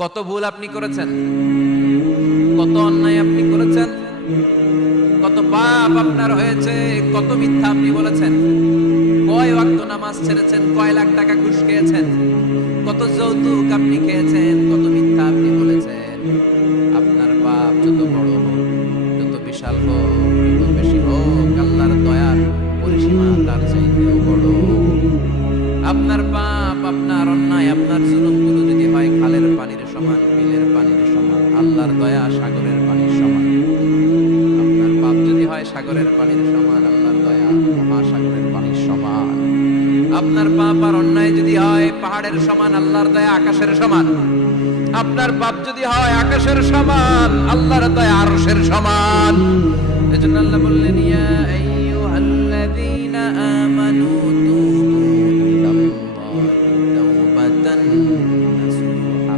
কত ভুল আপনি করেছেন, কত অন্যায় আপনি করেছেন, কত পাপ আপনার হয়েছে, কত মিথ্যা আপনি বলেছেন, কয় ওয়াক্ত নামাজ ছেড়েছেন, কয় লাখ টাকা ঘুষ খেয়েছেন, কত যৌতুক আপনি খেয়েছেন, কত মিথ্যা আপনি বলেছেন। আপনার পাপ যত বড় হোক, যত বিশাল হোক, যত বেশি হোক, আল্লাহর দয়ার পরিসীমা তার চাইতেও বড়। আপনার পাপ, আপনার অন্যায়, আপনার জুলুমগুলো যদি হয় খালের পানির সমান, বিলের পানির সমান, আল্লাহর দয়া সাগরের পানির সমান। আপনার পাপ যদি হয় সাগরের পানির সমান, আল্লাহর দয়া মহাসাগরের পানির সমান। আপনার পাপ আর অন্যায় যদি হয় পাহাড়ের সমান, আল্লাহর দয়া আকাশের সমান। আপনার পাপ যদি হয় আকাশের সমান, আল্লাহর দয়া আরশের সমান। এজন্য আল্লাহ বললেন, ইয়া আইয়ুহাল্লাযীনা আমানু তুবু ইলাল্লাহি তাওবাতান নাসুহা।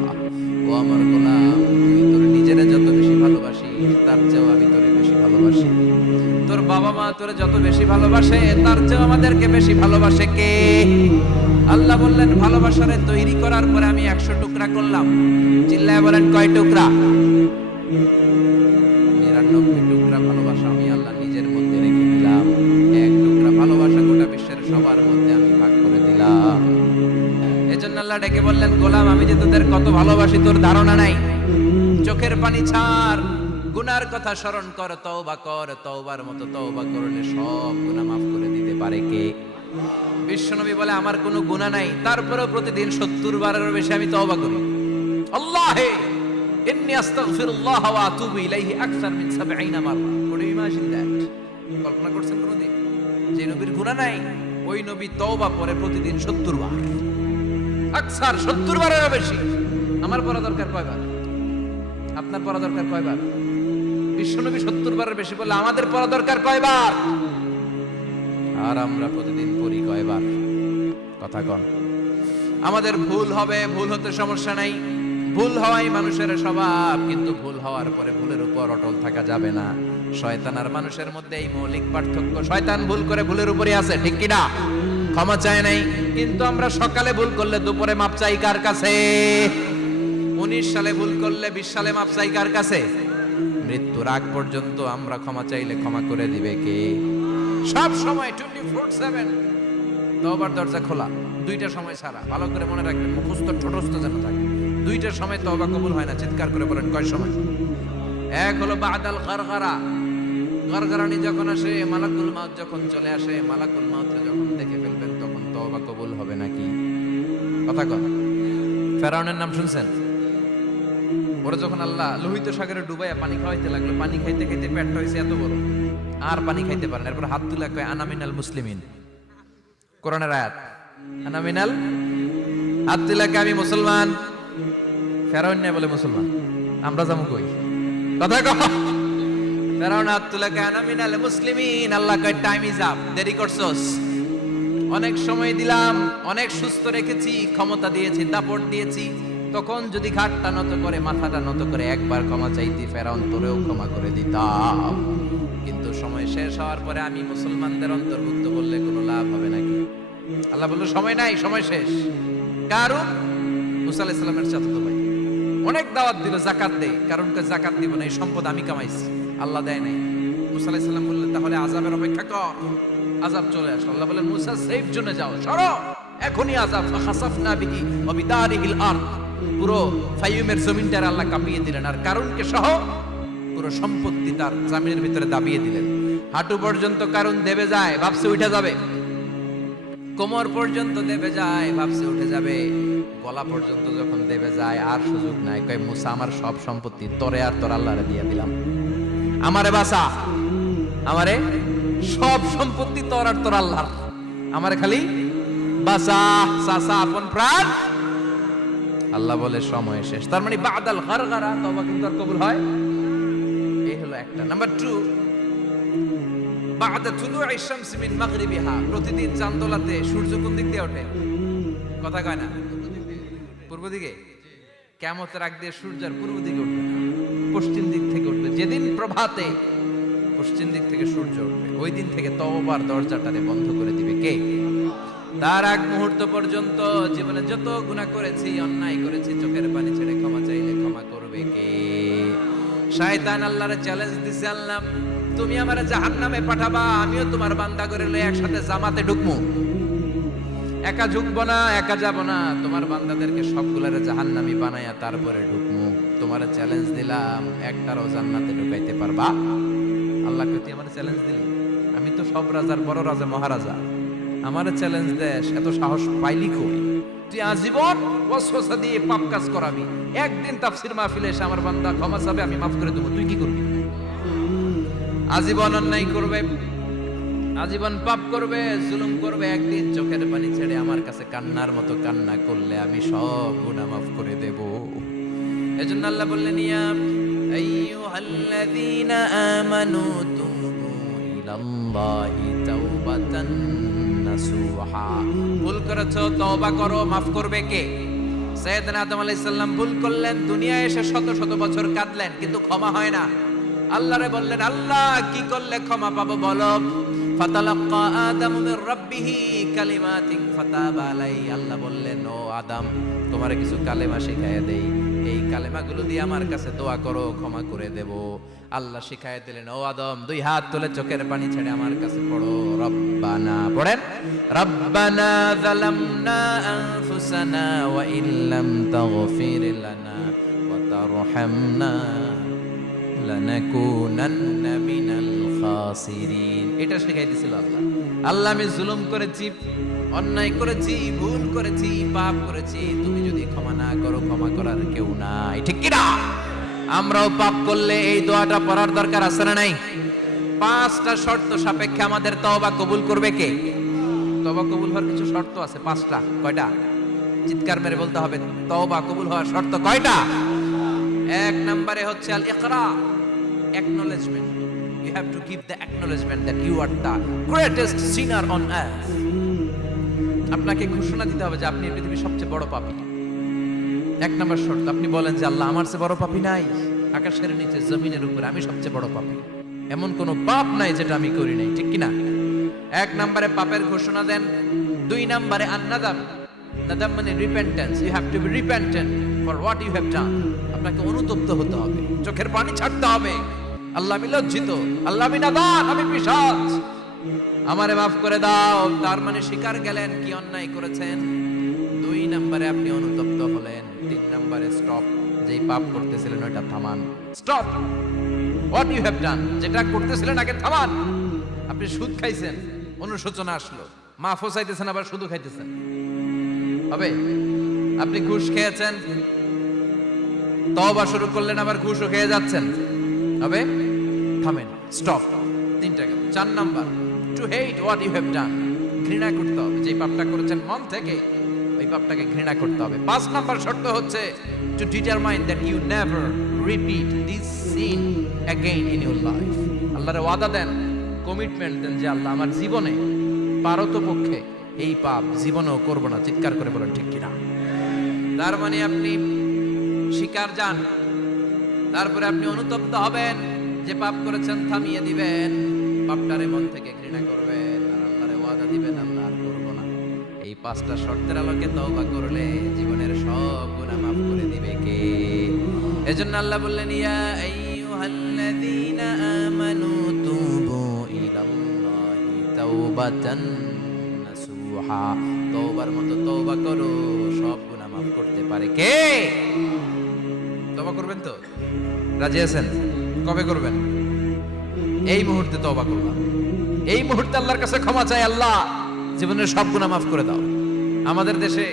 ও আমার গোলাম, তুই তোর নিজেরে যত বেশি ভালোবাসিস তার চেয়েও আমি তোরে বেশি ভালোবাসি। তোর বাবা মা তোরে যত বেশি ভালোবাসে তার চেয়েও আমাদেরকে বেশি ভালোবাসে কে? আল্লাহ বললেন, ভালোবাসারে তৈরি করার পরে আমি 100 টুকরা করলাম। চিল্লায় বলেন, কয় টুকরা? 99 টুকরা ভালোবাসা আমি আল্লাহ নিজের মধ্যে রেখে দিলাম। 1 টুকরা ভালোবাসা গোটা বিশ্বের সবার মধ্যে আমি ভাগ করে দিলাম। এজন্য আল্লাহ ডেকে বললেন, গোলাম আমি যে তোদের কত ভালোবাসি তোর ধারণা নাই। চোখের পানি ছাড়, গুনার কথা স্মরণ কর, তওবা কর। তওবার মতো তওবা করলে সব গুনাহ মাফ করে দিতে পারে কে? বিশ্বনবী বলে, আমার কোনো গুনাহ নাই, তারপরেও প্রতিদিন 70 বারেরও বেশি আমি তওবা করি। আল্লাহে ইন্নী আস্তাগফিরুল্লাহ ওয়া আতুবু ইলাইহি আকসার মিন 70 মাররা। Could you imagine that? কল্পনা করছেন কোনদিন যে নবীর গুনাহ নাই, ওই নবী তওবা করে প্রতিদিন 70 বার, আকসার 70 বারেরও বেশি। আমার পড়া দরকার কয়বার? আপনার পড়া দরকার কয়বার? বিশ্বনবী 70 বারের বেশি বললে আমাদের পড়া দরকার কয়বার? আর আমরা প্রতিদিন পড়ি কয়বার? কথা কন। আমাদের ভুল হবে, ভুল হতে সমস্যা নাই, ভুল হওয়াই মানুষের স্বভাব। কিন্তু ভুল হওয়ার পরে ভুলের উপর অটল থাকা যাবে না। শয়তান আর মানুষের মধ্যে এই মৌলিক পার্থক্য। শয়তান ভুল করে ভুলের উপরই আছে, ঠিক কি না? ক্ষমা চায় নাই। কিন্তু আমরা সকালে ভুল করলে দুপুরে মাপ চাই কার কাছে? 19 সালে ভুল করলে 20 সালে মাপ চাই কার কাছে? মৃত্যুর আগ পর্যন্ত আমরা ক্ষমা চাইলে ক্ষমা করে দিবে কে? সব সময় 24/7 তওবার দরজা খোলা, 2টা সময় ছাড়া। ভালো করে মনে রাখবেন, মুখস্থ ঠোঁটস্থ যেন থাকে। 2টার সময় তওবা কবুল হয় না। চিৎকার করে বলেন, কয় সময়? এক হলো বাদাল গারগারা, গারগারানি যখন আসে, মালাকুল মাউত যখন চলে আসে, মালাকুল মাউত যখন দেখে ফেলবেন তখন তওবা কবুল হবে নাকি? কথা কন। ফেরাউনের নাম শুনছেন? ওরা যখন আল্লাহ লোহিত সাগরে ডুবাইয়া পানি খাওয়াইতে লাগলো, পানি খাইতে খাইতে পেটটা হয়েছে এত বড়, আর পানি খাইতে পারেন। এরপর হাত তুলে কয়, আনা মিনাল মুসলিমিন। কোরআনের আয়াত, আনা মিনাল, হাত তুলে কয়, আমি মুসলমান। ফেরাউন না বলে মুসলমান, আমরা যাবো কই? কথা কও। ফেরাউন হাত তুলে কয়, আনা মিনাল মুসলিমিন। আল্লাহ কয়, টাইম ইজ আপ, দেরি করছস। অনেক সময় দিলাম, অনেক সুস্থ রেখেছি, ক্ষমতা দিয়েছি, দাপট দিয়েছি। তখন যদি ঘাটটা নত করে, মাথাটা নত করে একবার ক্ষমা চাইতি, ফেরাউন তোরেও ক্ষমা করে দিতাম। কিন্তু সময় শেষ হওয়ার পরে আমি মুসলমানদের অন্তর্ভুক্ত বললে কোনো লাভ হবে নাকি? আল্লাহ বলল, সময় নাই, সময় শেষ। কারণ মুসা আলাইহিস সালামের চাচাতো ভাই অনেক দাওয়াত দিল, যাকাত দেই। কারণ যাকাত দিব না, এই সম্পদ আমি কামাইছি, আল্লাহ দেয় নাই। মুসা আলাইহিস সালাম বললেন, তাহলে আযাবের অপেক্ষা কর। আযাব চলে আসলো। আল্লাহ বললেন, মুসা সেফ জোনে যাও, সরো, এখনই আযাব। ফাখাসাফনা বিহি ওয়া বিদারিহিল আরদ। পুরো ফাইয়ুমের জমিনটার আল্লাহ কাঁপিয়ে দিলেন, আর কারুনকে সহ পুরো সম্পত্তি তার জমিনের ভিতরে দাবিয়ে দিলেন। হাঁটু পর্যন্ত কারুন দেবে যায়, ভাবছে উঠে যাবে। কোমর পর্যন্ত দেবে যায়, ভাবছে উঠে যাবে। গলা পর্যন্ত যখন দেবে যায়, আর সুযোগ নাই। কয়, মুসা, আমার সব সম্পত্তি তোরে আর তোর আল্লাহরে দিয়ে দিলাম, আমারে বাঁচা, আমারে সব সম্পত্তি তোর আর তোর আল্লাহর, আমারে খালি বাঁচা, চাচা আপন প্রাণ। আল্লাহ বলে, সময় শেষ। তার মানে বাদাল গারগারা তওবা কিন্তু আর কবুল হয়। এই হলো একটা। নাম্বার 2, বাদা তুলুই শামস মিন মাগরিবিহা। প্রতিদিন চাঁদোলাতে সূর্য কোন দিক দিয়ে ওঠে? কথা কয় না? পূর্ব দিকে। কিয়ামতের আগ দিয়ে সূর্য আর পূর্ব দিকে উঠবে না, পশ্চিম দিক থেকে উঠবে। যেদিন প্রভাতে পশ্চিম দিক থেকে সূর্য উঠবে, ওই দিন থেকে তওবার দরজাটারে বন্ধ করে দিবে কে? তার আগ মুহূর্ত পর্যন্ত জীবনে যত গুনাহ করেছি, অন্যায় করেছি, চোখের পানি ছেড়ে ক্ষমা চাই, শয়তান আল্লাহরে চ্যালেঞ্জ দিছে, আল্লাহ তুমি আমারে জাহান্নামে পাঠাবা, আমিও তোমার বান্দা করে লই একসাথে জামাতে ঢুকমু। একা ঢুকবো না, একা যাব না, তোমার বান্দাদেরকে সবগুলারে জাহান্নামী বানায়া তারপরে ঢুকমু। তোমারে চ্যালেঞ্জ দিলাম, একটারও জান্নাতে ঢুকাইতে পারবা? আল্লাহকে তুই আমার চ্যালেঞ্জ দিলি? আমি তো সব রাজার বড় রাজা, মহারাজা, আমার চ্যালেঞ্জ দেশ, এত সাহস পাইলি কই? তুই আজীবন ওয়াসওয়াসা দিয়ে পাপ কাজ করাবি, একদিন তাফসীর মাহফিলে এসে আমার বান্দা ক্ষমা চাবে, আমি মাফ করে দেবো, তুই কি করবি? আজীবন অন্যায় করবে, আজীবন পাপ করবে, জুলুম করবে, একদিন চোখের পানি ছেড়ে আমার কাছে কান্নার মতো কান্না করলে আমি সব গুনাহ মাফ করে দেব। এজন্য আল্লাহ বললেন, ইয়া আইয়ুহাল্লাযীনা আমানু তুবু ইলাল্লাহি তাওবাতান নাসুহা। ভুল করেছো, তওবা করো, মাফ করবে কে? সাইয়েদনা আদম আলাইহিস সালাম ভুল করলেন, দুনিয়ায় এসে শত শত বছর কাঁদলেন, কিন্তু ক্ষমা হয় না। আল্লাহরে বললেন, আল্লাহ কি করলে ক্ষমা পাবো বলো? ফাতালাক্কা আদামু মির রাব্বিহি কালিমাতিন ফাতাবা আলাইহি। আল্লাহ বললেন, ও আদম, তোমারে কিছু কালেমা শিখাইয়া দেই, এই কালেমাগুলো দিয়ে আমার কাছে দোয়া করো, ক্ষমা করে দেব। আল্লাহ শিখাইয়া দিলেন, ও আদম, দুই হাত তুলে চোখের পানি ছেড়ে আমার কাছে পড়ো, রব্বানা, পড়েন, রব্বানা যালামনা আনফুসানা ওয়া ইল্লাম তাগফির লানা ওয়া তারহামনা লানাকুনান্না মিনাল খাসিরিন। এটা শিখাই দিয়েছিল আল্লাহ। আল্লাহ, আমি জুলুম করেছি, অন্যায় করেছি, ভুল করেছি, পাপ করেছি, তুমি যদি ক্ষমা না করো, ক্ষমা করার কেউ নাই, ঠিক কি না? আমরাও পাপ করলে এই দোয়াটা পড়ার দরকার আছে না নাই? 5টা শর্ত সাপেক্ষে আমাদের তওবা কবুল করবে কে? তওবা কবুল হওয়ার কিছু শর্ত আছে, 5টা। কয়টা? চিৎকার মেরে বলতে হবে, তওবা কবুল হওয়ার শর্ত কয়টা? 1 নম্বরে হচ্ছে আল ইকরা, acknowledgement. You have to give the acknowledgement that you are the greatest sinner on earth. আপনাকে ঘোষণা দিতে হবে যে আপনি এই পৃথিবীর সবচেয়ে বড় পাপী। 1 নম্বর শর্ত, আপনি বলেন যে আল্লাহ, আমার চেয়ে বড় পাপী নাই, আকাশের নিচে জমিনের উপরে আমি সবচেয়ে বড় পাপী, এমন কোনো পাপ নাই যেটা আমি করি নাই, ঠিক কি না? 1 নম্বরে পাপের ঘোষণা দেন। 2 নম্বরে আন-নাদাম, নাদাম মানে repentance, you have to be repentant for what you have done. আপনাকে অনুতপ্ত হতে হবে, চোখের পানি ছাড়তে হবে, আল্লাহ আমি লজ্জিত, আল্লাহ আমি নাদান, আমি পিশাচ, আমারে মাফ করে দাও। তার মানে স্বীকার গেলেন কি অন্যায় করেছেন। 2 নম্বরে আপনি অনুতপ্ত হলেন। 3 নম্বরে স্টপ, যেই পাপ করতেছিলেন ওটা থামান, stop what you have done, যেটা করতেছিলেন আগে থামান। আপনি সুদ খাইছেন, অনুশোচনা আসলো, মাফও চাইতেছেন, আবার সুদও খাইতেছেন, হবে? আপনি ঘুষ খেয়েছেন, তওবা শুরু করলেন, আবার ঘুষও খেয়ে যাচ্ছেন, হবে? থামেন, স্টপ। 3টা গেল। 4 number, to hate what you have done, ঘৃণা করতে হবে, যে পাপটা করেছেন মন থেকে ওই পাপটাকে ঘৃণা করতে হবে। 5 নাম্বার শর্ত হচ্ছে to determine that you never repeat this sin again in your life. আল্লাহর ওয়াদা দেন, কমিটমেন্ট দেন যে আল্লাহ, আমার জীবনে পারতপক্ষে এই পাপ জীবনেও করব না। চিৎকার করে বলেন, ঠিক কিনা? তার মানে আপনি শিকার যান, তারপরে আপনি অনুতপ্ত হবেন, যে পাপ করেছেন থামিয়ে দিবেন, পাপটারে মন থেকে ঘৃণা করবেন, আর আল্লাহরে ওয়াদা দিবেন, আল্লাহ আর করব না। এই 5টা শর্তের আলোকে তওবা করলে জীবনের সব গুনাহ মাফ করে দিবে কে? এজন্য আল্লাহ বললেন, ইয়া আইয়ুহাল্লাযীনা আমানু তুবু ইলাল্লাহি তাওবাতান নাসুহা। তওবার মতো তওবা করো, সব গুনাহ মাফ করতে পারে কে? তওবা করবেন তো? রাজি আছেন? কবে করবেন? এই মুহূর্তে তওবা করলাম, এই মুহূর্তে আল্লাহর কাছে ক্ষমা চাই, আল্লাহ জীবনের সব গুনাহ মাফ করে দাও। আমাদের দেশে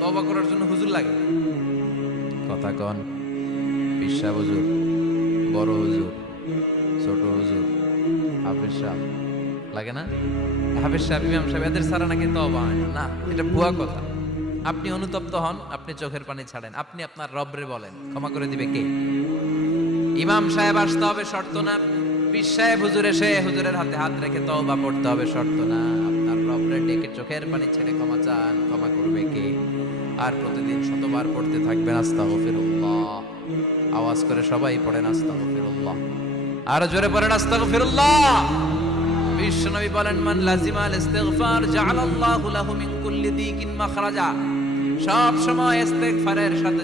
তওবা করার জন্য হুজুর লাগে, কথা কন, পিসা হুজুর, বড় হুজুর, ছোট হুজুর, হাফেজ সাহেব লাগে না? হাফেজ সাহেব, ইমাম সাহেব, এদের ছাড়া নাকি তওবা হয় না। না, এটা ভুয়া কথা। আপনি অনুতপ্ত হন, আপনি চোখের পানি ছাড়েন, আপনি আপনার রবরে বলেন, ক্ষমা করে দিবে কে? ইমাম সাহেব আসতে হবে শর্ত না, পীর সাহেব হুজুর এসে হুজুরের হাতে হাত রেখে তওবা পড়তে হবে শর্ত না। আপনার রবরে ডেকে চোখের পানি ছেড়ে ক্ষমা চান, ক্ষমা করবে কে? আর প্রতিদিন শতবার পড়তে থাকবেন আস্তাগফিরুল্লাহ। আওয়াজ করে সবাই পড়েন আস্তাগফিরুল্লাহ, আর জোরে পড়েন আস্তাগফিরুল্লাহ। বিশ্বনবী বলেন, মান লাজিমাল ইস্তিগফার জাআলাল্লাহু লাহু মিন কুল্লি দিকিন মাখরাজা। সব সময় ইস্তিগফারের সাথে